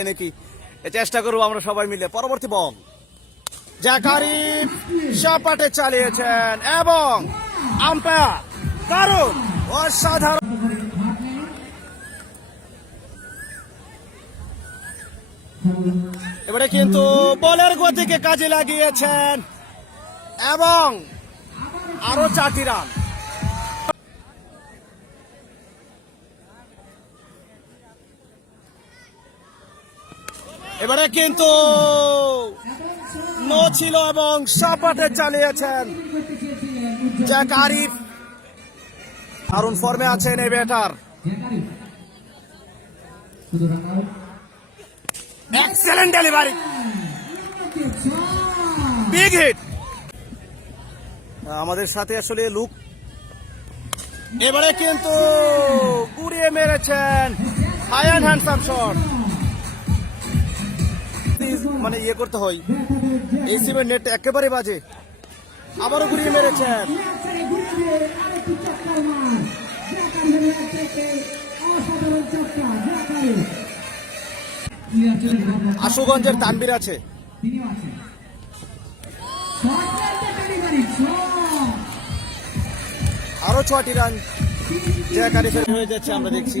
যায় নাকি? চেষ্টা করব আমরা সবাই মিলে। পরবর্তী বল জাকারি সাপাটে চালিয়েছেন এবং আম্পায়ার কারণ অসাধারণ এবারে কিন্তু বলের গতিকে কাজে লাগিয়েছেন এবং আরও চারটি রান। এবারে কিন্তু নো ছিল এবং সাপাটে চালিয়েছেন জ্যাক আরিফ। দারুণ ফর্মে আছেন এই batter excellent delivery big hit আমাদের সাথে আসলে লুক। এবারে কিন্তু কুড়িয়ে মেরেছেন অ্যান্ড হ্যান্ডসাম শট মানে ইয়ে করতে হয়। এই সিমের নেট একেবারে বাজে। আবারও ঘুরিয়ে মেরেছেন আশুগঞ্জের তানবির আছে। আরও ছয়টি রান। হয়ে যাচ্ছে, আমরা দেখছি।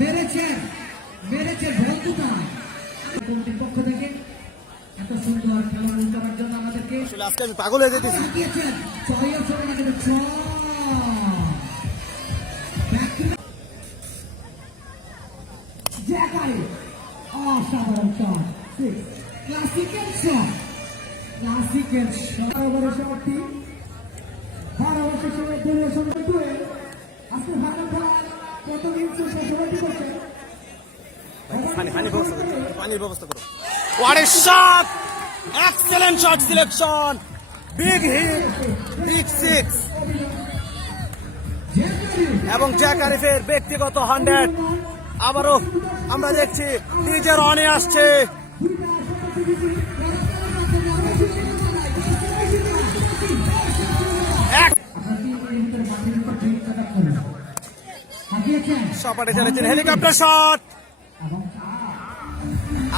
মেরেছেন মেরেছেন বন্ধুতা কমিটির পক্ষ থেকে? এত সুন্দর খেলা করার জন্য আমাদেরকে আজকে আমি পাগল হয়ে যেতেছি। হাঁকিয়েছেন ছয় ছয় ছয়। অসাধারণ শট ক্লাসিক্যাল শট শট শটটি আজকে ভালো খেলা করছে? পানির ব্যবস্থা করো shot! Excellent shot selection big hit big six এবং জ্যাক আরিফের ব্যক্তিগত হান্ড্রেড আবারও আমরা দেখছি নিজের অনে আসছে। সপাটে চালিয়েছেন হেলিকপ্টার শট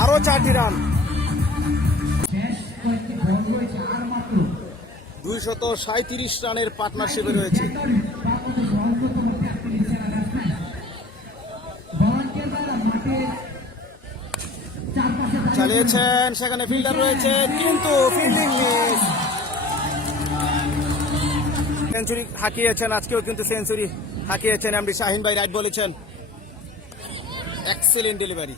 আরও চারটি রান দুইশত সাঁত্রিশ রানের পার্টনারশিপে রয়েছে। চালিয়েছেন, সেখানে ফিল্ডার রয়েছে, কিন্তু ফিল্ডিং সেঞ্চুরি হাঁকিয়েছেন, আজকেও কিন্তু সেঞ্চুরি হাঁকিয়েছেন এমডি শাহিন ভাই রাইট বলেছেন। Excellent delivery